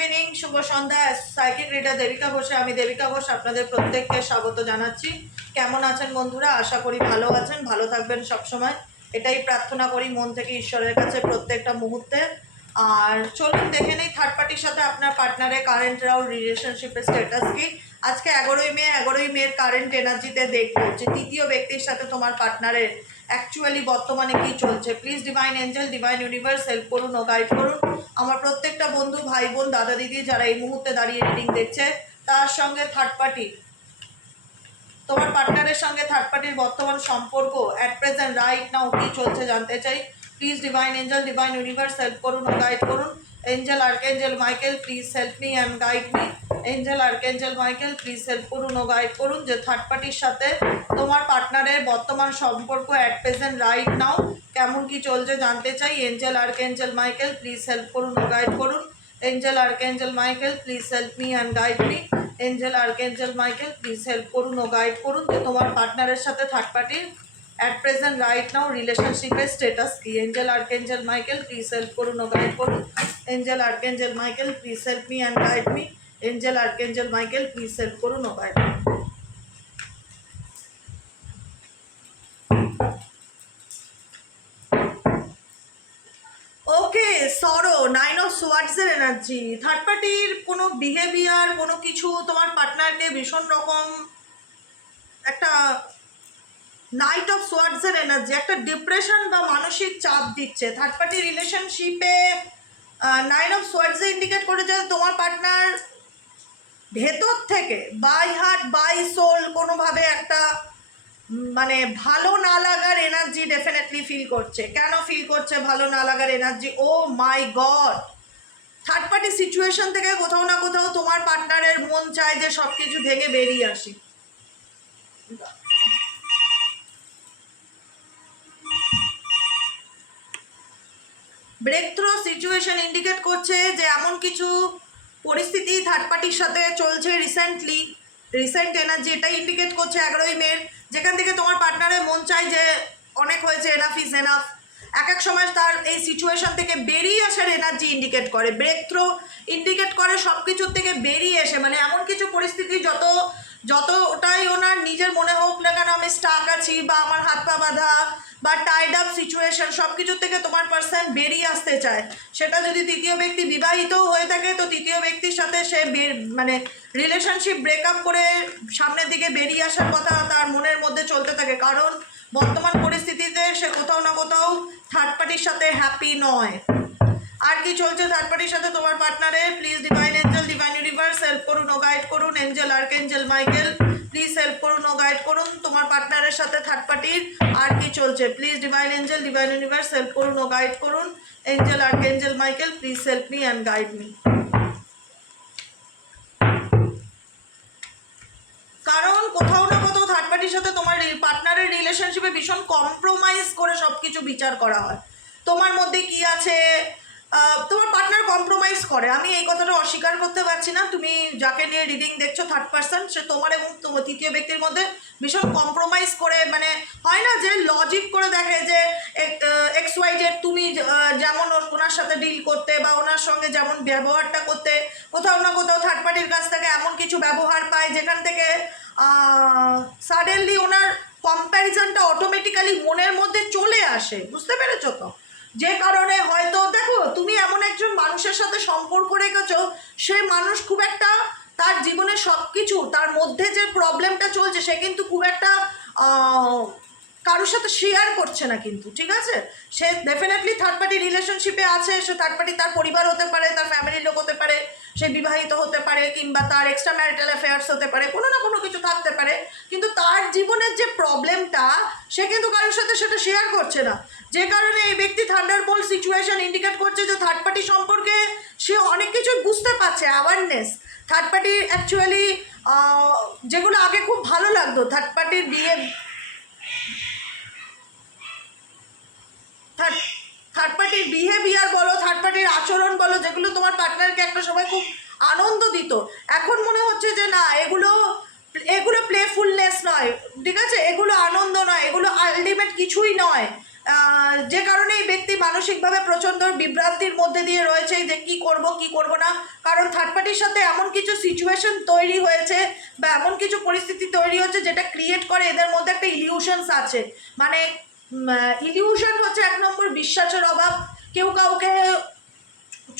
Evening, শুভ সন্ধ্যা। Psychic reader Devika ঘোষে, আমি দেবিকা ঘোষ আপনাদের প্রত্যেককে স্বাগত জানাচ্ছি। কেমন আছেন বন্ধুরা? আশা করি ভালো আছেন, ভালো থাকবেন সবসময়, এটাই প্রার্থনা করি মন থেকে ঈশ্বরের কাছে প্রত্যেকটা মুহূর্তে। আর চলুন দেখে নেই থার্ড পার্টির সাথে আপনার পার্টনারের কারেন্ট রাও রিলেশনশিপের স্ট্যাটাস কি। আজকে 11ই মের কারেন্ট এনার্জিতে দেখবো যে তৃতীয় ব্যক্তির সাথে তোমার পার্টনারের অ্যাকচুয়ালি বর্তমানে কি চলছে। Please divine angel, divine universe help করুন ও গাইড করুন আমার প্রত্যেকটা বন্ধু, ভাই বোন, দাদা দিদি যারা এই মুহূর্তে দাঁড়িয়ে রিডিং দেখছে, তার সঙ্গে থার্ড পার্টি, তোমার পার্টনারের সঙ্গে থার্ড পার্টির বর্তমান সম্পর্ক অ্যাট প্রেজেন্ট রাইট নাও কি চলছে জানতে চাই। Please divine angel, divine universe help করুন ও গাইড করুন। Angel archangel Michael please help me and guide me. Angel archangel Michael please help করুন ও গাইড করুন যে থার্ড পার্টির সাথে তোমার পার্টনারের বর্তমান সম্পর্ক অ্যাট প্রেজেন্ট রাইট নাও কেমন কি চলছে জানতে চাই। Angel archangel Michael please help করুন ও গাইড করুন। Angel archangel Michael please help me and guide me. Angel archangel Michael please help করুন ও গাইড করুন যে তোমার পার্টনারের সাথে থার্ড পার্টির অ্যাট প্রেজেন্ট রাইট নাও রিলেশনশিপের স্টেটাস কি। Angel archangel Michael please help করুন ও গাইড করুন। Angel archangel Michael please help me and guide me. Angel archangel Michael please help করুন ও গাইড মি। ওকে, সরো, 9 of Swords-এর এনার্জি। থার্ড পার্টির কোনো বিহেভিয়ার, কোনো কিছু তোমার পার্টনারকে ভীষণ রকম একটা Knight of Swords-এর এনার্জি, একটা ডিপ্রেশন বা মানসিক চাপ দিচ্ছে। থার্ড পার্টি রিলেশনশিপে 9 of Swords-এ ইন্ডিকেট করে যে তোমার পার্টনার ভেতর থেকে বাই হার্ট বাই সোল কোনোভাবে একটা মানে ভালো না লাগার এনার্জি ডেফিনেটলি ফিল করছে। কেন ফিল করছে ভালো না লাগার এনার্জি? ও মাই গড, থার্ড পার্টি সিচুয়েশন থেকে কোথাও না কোথাও তোমার পার্টনারের মন চায় যে সব কিছু ভেঙে বেরিয়ে আসি। ব্রেক থ্রু সিচুয়েশন ইন্ডিকেট করছে যে এমন কিছু পরিস্থিতি থার্ড পার্টির সাথে চলছে রিসেন্ট এনার্জি এটা ইন্ডিকেট করছে 11ই মে, যেখান থেকে তোমার পার্টনারের মন চায় যে অনেক হয়েছে, এনাফ ইজ এনাফ। এক এক সময় তার এই সিচুয়েশন থেকে বেরিয়ে আসার এনার্জি ইন্ডিকেট করে, ব্রেক থ্রু ইন্ডিকেট করে সব কিছুর থেকে বেরিয়ে এসে, মানে এমন কিছু পরিস্থিতি যতটাই ওনার নিজের মনে হোক না কেন আমি স্টাক আছি বা আমার হাত পা বাঁধা বা টাইড আপ সিচুয়েশন, সব কিছুর থেকে তোমার পার্সন বেরিয়ে আসতে চায়। সেটা যদি তৃতীয় ব্যক্তি বিবাহিতও হয়ে থাকে তো তৃতীয় ব্যক্তির সাথে সে মানে রিলেশনশিপ ব্রেকআপ করে সামনের দিকে বেরিয়ে আসার কথা তার মনের মধ্যে চলতে থাকে, কারণ বর্তমান পরিস্থিতিতে সে কোথাও না কোথাও থার্ড পার্টির সাথে হ্যাপি নয়। আর কি চলছে থার্ড পার্টির সাথে তোমার পার্টনারে? Please divine angel, divine universe help করুন ও গাইড করুন। Angel archangel Michael please help করুন ও গাইড করুন তোমার পার্টনারের সাথে থার্ড পার্টির আর কি চলছে। Please divine angel, divine universe help করুন ও গাইড করুন। Angel archangel Michael please help me and guide me. কারণ কোথাও না কোথাও থার্ড পার্টির সাথে তোমার পার্টনারের রিলেশনশিপে ভীষণ কম্প্রোমাইজ করে সব কিছু বিচার করা হয়। তোমার মধ্যে কি আছে, তোমার পার্টনার কম্প্রোমাইজ করে, আমি এই কথাটা অস্বীকার করতে পারছি না। তুমি যাকে নিয়ে রিডিং দেখছো থার্ড পার্সন, সে তোমার এবং তোমার তৃতীয় ব্যক্তির মধ্যে ভীষণ কম্প্রোমাইজ করে, মানে হয় না যে লজিক করে দেখে যে XYZ তুমি যেমন ওনার সাথে ডিল করতে বা ওনার সঙ্গে যেমন ব্যবহারটা করতে, কোথাও না কোথাও থার্ড পার্টির কাছ থেকে এমন কিছু ব্যবহার পায় যেখান থেকে সাডেনলি ওনার কম্প্যারিজনটা অটোমেটিক্যালি মনের মধ্যে চলে আসে। বুঝতে পেরেছো তো? যে কারণে হয়তো দেখো তুমি এমন একজন মানুষের সাথে সম্পর্ক রেখেছো, সে মানুষ খুব একটা তার জীবনে সব কিছু, তার মধ্যে যে প্রবলেমটা চলছে সে কিন্তু খুব একটা কারোর সাথে শেয়ার করছে না, কিন্তু ঠিক আছে সে ডেফিনেটলি থার্ড পার্টি রিলেশনশিপে আছে। সে থার্ড পার্টি তার পরিবার হতে পারে, তার ফ্যামিলির লোক হতে পারে, সে বিবাহিত হতে পারে, কিংবা তার এক্সট্রা ম্যারিটাল অ্যাফেয়ার্স হতে পারে, কোনো না কোনো কিছু থাকতে পারে, কিন্তু তার জীবনের যে প্রবলেমটা সে কিন্তু কারোর সাথে সেটা শেয়ার করছে না। যে কারণে এই ব্যক্তি থান্ডারবোল্ট সিচুয়েশন ইন্ডিকেট করছে যে থার্ড পার্টি সম্পর্কে সে অনেক কিছু বুঝতে পারছে, অ্যাওয়ারনেস। থার্ড পার্টি অ্যাকচুয়ালি যেগুলো আগে খুব ভালো লাগতো, থার্ড পার্টির থার্ড পার্টির বিহেভিয়ার বলো, থার্ড পার্টির আচরণ বলো, যেগুলো তোমার পার্টনারকে একটা সময় খুব আনন্দ দিত, এখন মনে হচ্ছে যে না, এগুলো প্লেফুলনেস নয়, ঠিক আছে, এগুলো আনন্দ নয়, এগুলো আলটিমেট কিছুই নয়। যে কারণে এই ব্যক্তি মানসিকভাবে প্রচণ্ড বিভ্রান্তির মধ্যে দিয়ে রয়েছে যে কি করব না, কারণ থার্ড পার্টির সাথে এমন কিছু সিচুয়েশন তৈরি হয়েছে বা এমন কিছু পরিস্থিতি তৈরি হচ্ছে যেটা ক্রিয়েট করে এদের মধ্যে একটা ইলিউশনস আছে। মানে ইলিউশন হচ্ছে 1 নম্বর বিশ্বাসের অভাব, কেউ কাউকে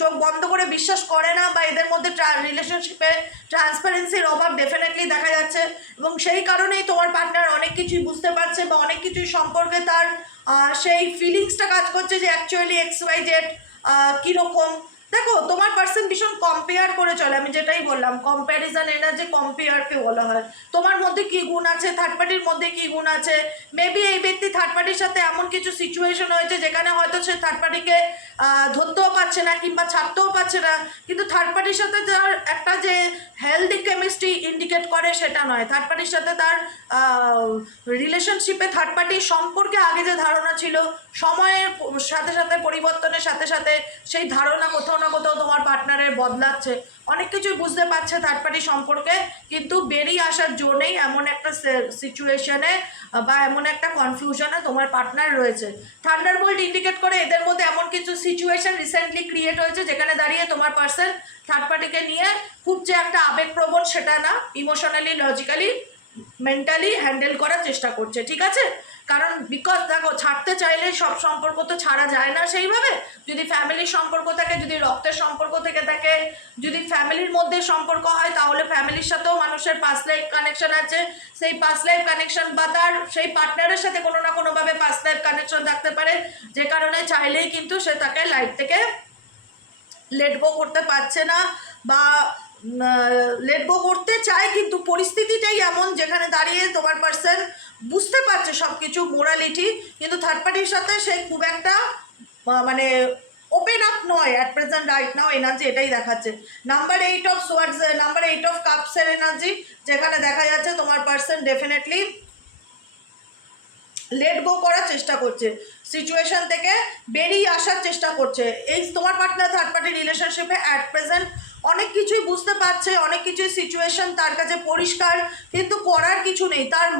চোখ বন্ধ করে বিশ্বাস করে না, বা এদের মধ্যে রিলেশনশিপে ট্রান্সপারেন্সির অভাব ডেফিনেটলি দেখা যাচ্ছে, এবং সেই কারণেই তোমার পার্টনার অনেক কিছুই বুঝতে পারছে বা অনেক কিছুই সম্পর্কে তার সেই ফিলিংসটা কাজ করছে যে অ্যাকচুয়ালি XYZ কীরকম। দেখো তোমার পার্সন ভীষণ কম্পেয়ার করে চলে, আমি যেটাই বললাম কম্প্যারিজন এনার্জি, কম্পেয়ারকে বলা হয়। তোমার মধ্যে কী গুণ আছে, থার্ড পার্টির মধ্যে কী গুণ আছে, মেবি এই ব্যক্তি থার্ড পার্টির সাথে এমন কিছু সিচুয়েশন হয়েছে যেখানে হয়তো সে থার্ড পার্টিকে ধরতেও পারছে না কিংবা ছাড়তেও পারছে না, কিন্তু থার্ড পার্টির সাথে যার একটা যে হেলদি কেমিস্ট্রি ইন্ডিকেট করে সেটা নয়। থার্ড পার্টির সাথে তার রিলেশনশিপে থার্ড পার্টির সম্পর্কে আগে যে ধারণা ছিল, সময়ের সাথে সাথে পরিবর্তনের সাথে সাথে সেই ধারণা কোথাও না কোথাও তোমার পার্টনারের বদলাচ্ছে, অনেক কিছুই বুঝতে পারছে থার্ড পার্টি সম্পর্কে, কিন্তু বেরিয়ে আসার জন্যেই এমন একটা সিচুয়েশনে বা এমন একটা কনফিউশনে তোমার পার্টনার রয়েছে। থান্ডারবোল্ট ইন্ডিকেট করে এদের মধ্যে এমন কিছু সিচুয়েশন রিসেন্টলি ক্রিয়েট হয়েছে যেখানে দাঁড়িয়ে তোমার পার্সন থার্ড পার্টিকে নিয়ে খুব যে একটা আবেগপ্রবণ সেটা না, ইমোশনালি, লজিক্যালি, মেন্টালি হ্যান্ডেল করার চেষ্টা করছে, ঠিক আছে? কারণ বিকজ দেখো ছাড়তে চাইলে সব সম্পর্ক তো ছাড়া যায় না সেইভাবে। যদি ফ্যামিলির সম্পর্ক থাকে, যদি রক্তের সম্পর্ক থেকে থাকে, যদি ফ্যামিলির মধ্যে সম্পর্ক হয়, তাহলে ফ্যামিলির সাথেও মানুষের পাস্ট লাইফ কানেকশন আছে। সেই পাস্ট লাইফ কানেকশন বা তার সেই পার্টনারের সাথে কোনো না কোনোভাবে পাস্ট লাইফ কানেকশন থাকতে পারে, যে কারণে চাইলেই কিন্তু সে তাকে লাইফ থেকে লেট গো করতে পারছে না, বা লেট গো করতে চায় কিন্তু পরিস্থিতিটাই এমন যেখানে দাঁড়িয়ে তোমার পার্সন বুঝতে পারছে সব কিছু মোরালিটি, কিন্তু থার্ড পার্টির সাথে সে খুব একটা মানে ওপেন আপ নয় at present right now. Energy এটাই দেখাচ্ছে। Number 8 of swords, number 8 of কাপসের এনার্জি, যেখানে দেখা যাচ্ছে তোমার পার্সন ডেফিনেটলি লেট গো করার চেষ্টা করছে, সিচুয়েশন থেকে বেরিয়ে আসার চেষ্টা করছে। এই তোমার পার্টনার থার্ড পার্টি রিলেশনশিপে অ্যাট প্রেজেন্ট অনেক কিছুই বুঝতে পারছে, অনেক কিছুই সিচুয়েশন তার কাছে পরিষ্কার, কিন্তু করার কিছু নেই। তার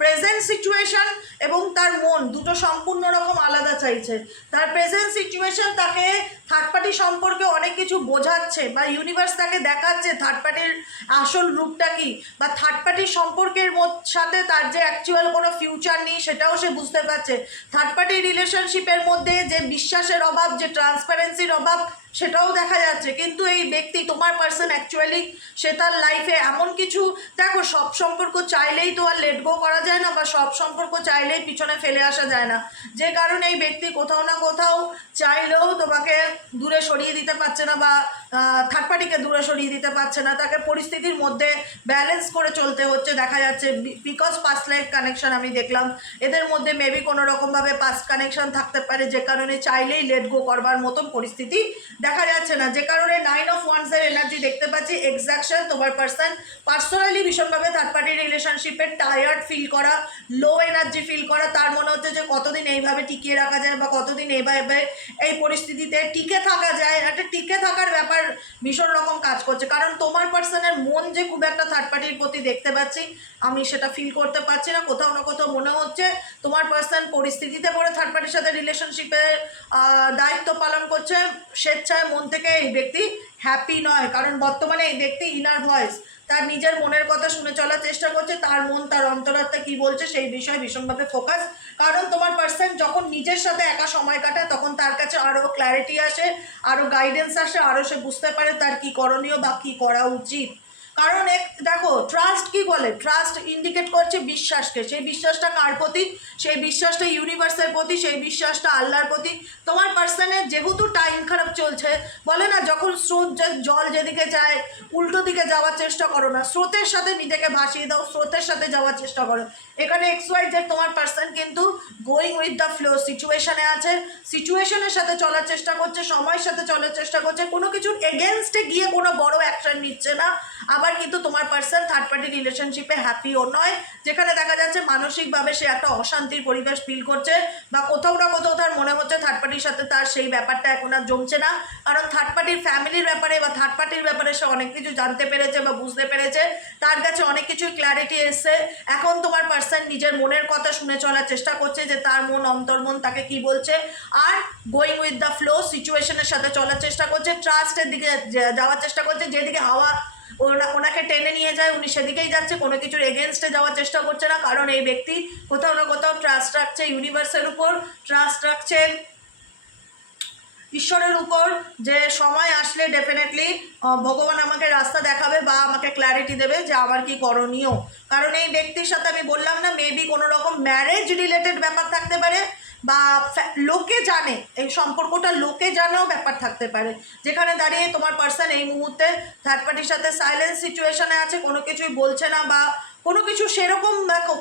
প্রেজেন্ট সিচুয়েশন এবং তার মন দুটো সম্পূর্ণ রকম আলাদা চাইছে। তার প্রেজেন্ট সিচুয়েশন তাকে থার্ড পার্টি সম্পর্কে অনেক কিছু বোঝাচ্ছে, বা ইউনিভার্স তাকে দেখাচ্ছে থার্ড পার্টির আসল রূপটা কি, বা থার্ড পার্টির সম্পর্কের সাথে তার যে অ্যাকচুয়াল কোনো ফিউচার নেই সেটাও সে বুঝতে পারছে। থার্ড পার্টি রিলেশনশিপের মধ্যে যে বিশ্বাসের অভাব, যে ট্রান্সপারেন্সির অভাব, সেটাও দেখা যাচ্ছে। কিন্তু এই ব্যক্তি তোমার পার্সন অ্যাকচুয়ালি সে তার লাইফে এমন কিছু, দেখো সব সম্পর্ক চাইলেই তো আর লেট গো করা যায় না, বা সব সম্পর্ক চাইলেই পিছনে ফেলে আসা যায় না, যে কারণে এই ব্যক্তি কোথাও না কোথাও চাইলেও তোমাকে দূরে সরিয়ে দিতে পারছে না, বা থার্ড পার্টিকে দূরে সরিয়ে দিতে পারছে না। তাকে পরিস্থিতির মধ্যে ব্যালেন্স করে চলতে হচ্ছে দেখা যাচ্ছে, বিকজ পাস্ট লাইফ কানেকশন আমি দেখলাম এদের মধ্যে মেবি কোনো রকমভাবে পাস্ট কানেকশন থাকতে পারে, যে কারণে চাইলেই লেট গো করবার মতন পরিস্থিতি দেখা যাচ্ছে না, যে কারণে 9 অফ ওয়ান্সের এনার্জি দেখতে পাচ্ছি। এক্সাকশন, তোমার পার্সন পার্সোনালি ভীষণভাবে থার্ড পার্টি রিলেশনশিপে টায়ার্ড ফিল করা, লো এনার্জি ফিল করা, তার মনে হচ্ছে যে কতদিন এইভাবে টিকিয়ে রাখা যায়, বা কতদিন এইভাবে এই পরিস্থিতিতে টিকে থাকা যায়। একটা টিকে থাকার ব্যাপার ভীষণ রকম কাজ করছে, কারণ তোমার পার্সনের মন যে খুব একটা থার্ড পার্টির প্রতি দেখতে পাচ্ছি, আমি সেটা ফিল করতে পারছি না। কোথাও না কোথাও মনে হচ্ছে তোমার পার্সন পরিস্থিতিতে পড়ে থার্ড পার্টির সাথে রিলেশনশিপের দায়িত্ব পালন করছে স্বেচ্ছায়, মন থেকে এই ব্যক্তি হ্যাপি নয়, কারণ বর্তমানে এই ব্যক্তি ইনার ভয়েস, তার নিজের মনের কথা শুনে চলার চেষ্টা করছে, তার মন তার অন্তরাত্মা কী বলছে সেই বিষয়ে ভীষণভাবে ফোকাস। কারণ তোমার পার্সন যখন নিজের সাথে একা সময় কাটায় তখন তার কাছে আরও ক্ল্যারিটি আসে, আরও গাইডেন্স আসে, আরও সে বুঝতে পারে তার কী করণীয় বা কী করা উচিত। কারণ দেখো ট্রাস্ট কি বলে, ট্রাস্ট ইন্ডিকেট করছে বিশ্বাসকে। সেই বিশ্বাসটা কার প্রতি? সেই বিশ্বাসটা ইউনিভার্সের প্রতি, সেই বিশ্বাসটা আল্লাহর প্রতি। তোমার পার্সনের যেহেতু টাইম খারাপ চলছে, বলে না যখন স্রোত জল যেদিকে যায় উল্টো দিকে যাওয়ার চেষ্টা করো না, স্রোতের সাথে নিজেকে ভাসিয়ে দাও, স্রোতের সাথে যাওয়ার চেষ্টা করো। এখানে XYZ তোমার পার্সন কিন্তু গোয়িং উইথ দ্য ফ্লো সিচুয়েশনে আছে, সিচুয়েশনের সাথে চলার চেষ্টা করছে, সময়ের সাথে চলার চেষ্টা করছে, কোনো কিছুর এগেনস্টে গিয়ে কোনো বড় অ্যাকশন নিচ্ছে না। আবার কিন্তু তোমার পার্সন থার্ড পার্টি রিলেশনশিপে হ্যাপিও নয়, যেখানে দেখা যাচ্ছে মানসিকভাবে সে একটা অশান্তির পরিবেশ ফিল করছে, বা কোথাও না কোথাও তার মনে হচ্ছে থার্ড পার্টির সাথে তার সেই ব্যাপারটা এখন আর জমছে না, কারণ থার্ড পার্টির ফ্যামিলির ব্যাপারে বা থার্ড পার্টির ব্যাপারে সে অনেক কিছু জানতে পেরেছে বা বুঝতে পেরেছে, তার কাছে অনেক কিছুই ক্ল্যারিটি এসছে। এখন তোমার পার্সন নিজের মনের কথা শুনে চলার চেষ্টা করছে যে তার মন অন্তর্মন তাকে কি বলছে, are going with the flow সিচুয়েশনের সাথে চলার চেষ্টা করছে, ট্রাস্টের দিকে যাওয়ার চেষ্টা করছে, যেদিকে হাওয়া ওনাকে টেনে নিয়ে যায় উনি সেদিকেই যাচ্ছে, কোনো কিছুর এগেনস্টে যাওয়ার চেষ্টা করছে না, কারণ এই ব্যক্তি কোথাও না কোথাও ট্রাস্ট রাখছে ইউনিভার্সের উপর, ট্রাস্ট রাখছে ঈশ্বরের উপর, যে সময় আসলে ডেফিনেটলি ভগবান আমাকে রাস্তা দেখাবে বা আমাকে ক্ল্যারিটি দেবে যে আমার কি করণীয়। কারণ এই ব্যক্তির সাথে আমি বললাম না, মেবি কোনো রকম ম্যারেজ রিলেটেড ব্যাপার থাকতে পারে, বা লোকে জানে এই সম্পর্কটা লোকে জানেও ব্যাপার থাকতে পারে, যেখানে দাঁড়িয়ে তোমার পার্সন এই মুহূর্তে থার্ড পার্টির সাথে সাইলেন্স সিচুয়েশনে আছে, কোনো কিছুই বলছে না, বা কোনো কিছু সেরকম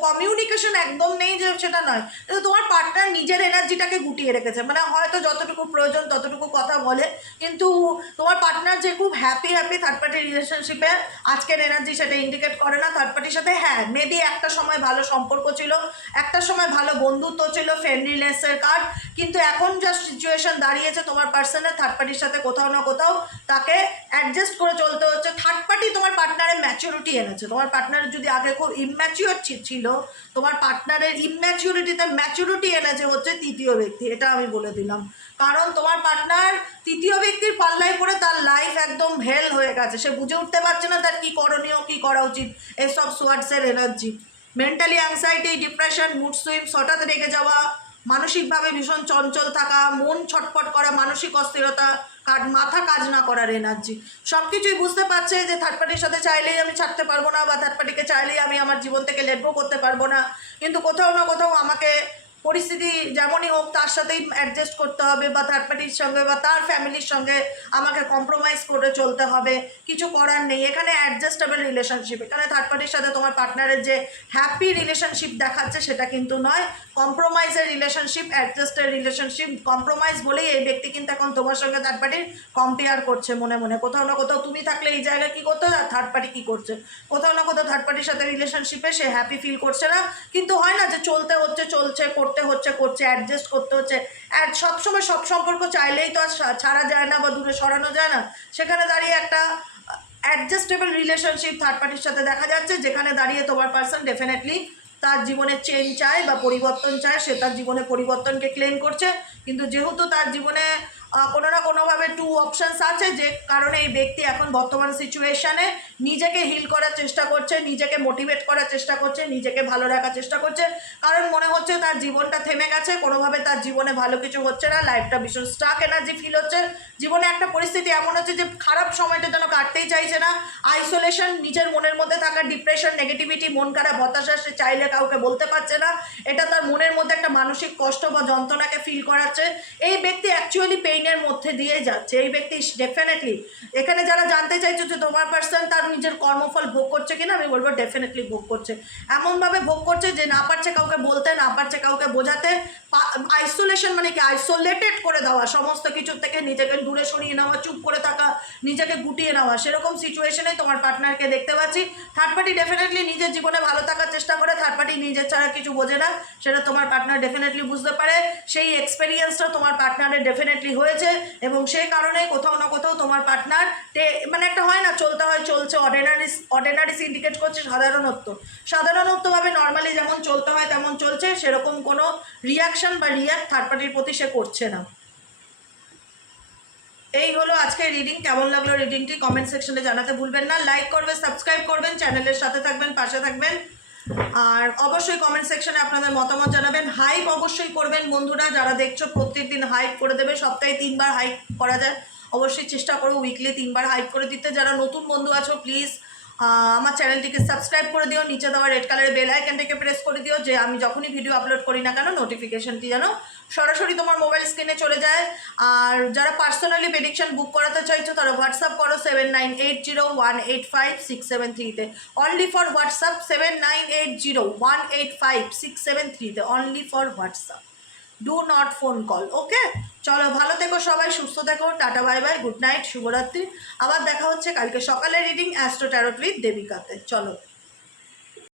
কমিউনিকেশন একদম নেই, যে সেটা নয়, কিন্তু তোমার পার্টনার নিজের এনার্জিটাকে গুটিয়ে রেখেছে, মানে হয়তো যতটুকু প্রয়োজন ততটুকু কথা বলে, কিন্তু তোমার পার্টনার যে খুব হ্যাপি থার্ড পার্টি রিলেশনশিপে আজকের এনার্জি সেটা ইন্ডিকেট করে না। থার্ড পার্টির সাথে হ্যাঁ মেবি একটা সময় ভালো সম্পর্ক ছিল, একটা সময় ভালো বন্ধুত্ব ছিল, ফ্রেন্ডলিনেসের কার্ড, কিন্তু এখন যা সিচুয়েশন দাঁড়িয়েছে তোমার পার্সনের থার্ড পার্টির সাথে কোথাও না কোথাও তাকে অ্যাডজাস্ট করে চলতে হচ্ছে। থার্ড পার্টি তোমার পার্টনারের ম্যাচুরিটি এনেছে, তোমার পার্টনার যদি আগে খুব ইম্যাচিওর ছিল, তোমার পার্টনারের ইম্যাচিউরিটিতে ম্যাচুরিটি এনেছে হচ্ছে তৃতীয় ব্যক্তি, এটা আমি বলে দিলাম। কারণ তোমার পার্টনার তৃতীয় ব্যক্তির পাল্লায় পড়ে তার লাইফ একদম হেল হয়ে গেছে, সে বুঝে উঠতে পারছে না তার কী করণীয়, কী করা উচিত। এসব সোয়ার্ডসের energy, mentally anxiety, depression, mood swings, হঠাৎ রেগে যাওয়া, মানসিকভাবে ভীষণ চঞ্চল থাকা, মন ছটফট করা, মানসিক অস্থিরতা, মাথা কাজ না করার এনার্জি, সব কিছুই বুঝতে পারছে যে থার্ড পার্টির সাথে চাইলেই আমি ছাড়তে পারবো না, বা থার্ড পার্টিকে চাইলেই আমি আমার জীবন থেকে লেট গো করতে পারবো না, কিন্তু কোথাও না কোথাও আমাকে পরিস্থিতি যেমনই হোক তার সাথেই অ্যাডজাস্ট করতে হবে, বা থার্ড পার্টির সঙ্গে বা তার ফ্যামিলির সঙ্গে আমাকে কম্প্রোমাইজ করে চলতে হবে, কিছু করার নেই। এখানে অ্যাডজাস্টেবল রিলেশনশিপ, এখানে থার্ড পার্টির সাথে তোমার পার্টনারের যে হ্যাপি রিলেশনশিপ দেখাচ্ছে সেটা কিন্তু নয়, কম্প্রোমাইজের রিলেশনশিপ, অ্যাডজাস্টের রিলেশনশিপ। কম্প্রোমাইজ বলেই এই ব্যক্তি কিন্তু এখন তোমার সঙ্গে থার্ড পার্টির কম্পেয়ার করছে মনে মনে, কোথাও না কোথাও তুমি থাকলে এই জায়গায় কী করতে, আর থার্ড পার্টি কী করছে, কোথাও না কোথাও থার্ড পার্টির সাথে রিলেশনশিপে সে হ্যাপি ফিল করছে না, কিন্তু হয় না যে চলতে হচ্ছে, চলছে, করতে হচ্ছে, করছে, অ্যাডজাস্ট করতে হচ্ছে। সবসময় সব সম্পর্ক চাইলেই তো আর ছাড়া যায় না বা দূরে সরানো যায় না, সেখানে দাঁড়িয়ে একটা অ্যাডজাস্টেবল রিলেশনশিপ থার্ড পার্টির সাথে দেখা যাচ্ছে, যেখানে দাঁড়িয়ে তোমার পার্সন ডেফিনেটলি তার জীবনে চেঞ্জ চায় বা পরিবর্তন চায়, সে তার জীবনে পরিবর্তনকে ক্লেম করছে, কিন্তু যেহেতু তার জীবনে কোনো না কোনোভাবে টু অপশানস আছে, যে কারণে এই ব্যক্তি এখন বর্তমান সিচুয়েশানে নিজেকে হিল করার চেষ্টা করছে, নিজেকে মোটিভেট করার চেষ্টা করছে, নিজেকে ভালো রাখার চেষ্টা করছে, কারণ মনে হচ্ছে তার জীবনটা থেমে গেছে, কোনোভাবে তার জীবনে ভালো কিছু হচ্ছে না, লাইফটা ভীষণ স্টাক এনার্জি ফিল হচ্ছে, জীবনে একটা পরিস্থিতি এমন হচ্ছে যে খারাপ সময়টা যেন কাটতেই চাইছে না, আইসোলেশন, নিজের মনের মধ্যে থাকা ডিপ্রেশন, নেগেটিভিটি, মন খারাপ, হতাশা, সে চাইলে কাউকে বলতে পারছে না, এটা তার মনের মধ্যে একটা মানসিক কষ্ট বা যন্ত্রণাকে ফিল করাচ্ছে। এই ব্যক্তি অ্যাকচুয়ালি পেইনের মধ্যে দিয়ে যাচ্ছে, এই ব্যক্তি ডেফিনেটলি, এখানে যারা জানতে চাইছো যে তোমার পার্সন তার নিজের কর্মফল ভোগ করছে কিনা, আমি বলবো ডেফিনেটলি ভোগ করছে, এমনভাবে ভোগ করছে যে না পারছে কাউকে বলতে, না পারছে কাউকে বোঝাতে, আইসোলেশন মানে কি, আইসোলেটেড করে দেওয়া, সমস্ত কিছুর থেকে নিজেকে দূরে সরিয়ে নেওয়া, চুপ করে থাকা, নিজেকে গুটিয়ে নেওয়া, সেরকম সিচুয়েশনে তোমার পার্টনারকে দেখতে পাচ্ছি। থার্ড পার্টি ডেফিনেটলি নিজের জীবনে ভালো থাকার চেষ্টা করে, থার্ড পার্টি নিজের ছাড়া কিছু বোঝে না, সেটা তোমার পার্টনার ডেফিনেটলি বুঝতে পারে, সেই এক্সপেরিয়েন্সটা তোমার পার্টনারের ডেফিনেটলি হয়েছে, এবং সেই কারণে কোথাও না কোথাও তোমার পার্টনার মানে একটা হয় না, চলতে হয়, চলছে, অর্ডিনারিস ইন্ডিকেট করছে সাধারণত্বভাবে নর্মালি যেমন চলতে হয় তেমন চলছে, সেরকম কোনো রিয়াকশন বা রিয়াক্ট থার্ড পার্টির প্রতি সে করছে না। এই হলো আজকের রিডিং। কেমন লাগলো রিডিংটি কমেন্ট সেকশনে জানাতে ভুলবেন না, লাইক করবেন, সাবস্ক্রাইব করবেন, চ্যানেলের সাথে থাকবেন, পাশে থাকবেন, আর অবশ্যই কমেন্ট সেকশনে আপনাদের মতামত জানাবেন, হাইপ অবশ্যই করবেন বন্ধুরা, যারা দেখছো প্রত্যেকদিন হাইপ করে দেবে, সপ্তাহে 3 বার হাইপ করা যায়, অবশ্যই চেষ্টা করো উইকলি 3 বার হাইপ করে দিতে। যারা নতুন বন্ধু আছো প্লিজ আমার চ্যানেলটিকে সাবস্ক্রাইব করে দিও, নিচে দেওয়া রেড কালারের বেল আইকনটাকে প্রেস করে দিও, যে আমি যখনই ভিডিও আপলোড করি না কেন নোটিফিকেশনটি যেন সরাসরি তোমার মোবাইল স্ক্রিনে চলে যায়। আর যারা পার্সোনালি প্রেডিকশন বুক করাতে চাইছো তারা হোয়াটসঅ্যাপ করো 7980185673-তে, অনলি ফর হোয়াটসঅ্যাপ, 7980185673-তে, only for WhatsApp. Do not phone call. Okay, চলো ভালো থেকো সবাই, সুস্থ থেকো, tata bye bye, good night, শুভরাত্রি। আবার দেখা হচ্ছে কালকে সকালে রিডিং অ্যাস্ট্রো ট্যারোট উইথ দেবিকাতে। চলো।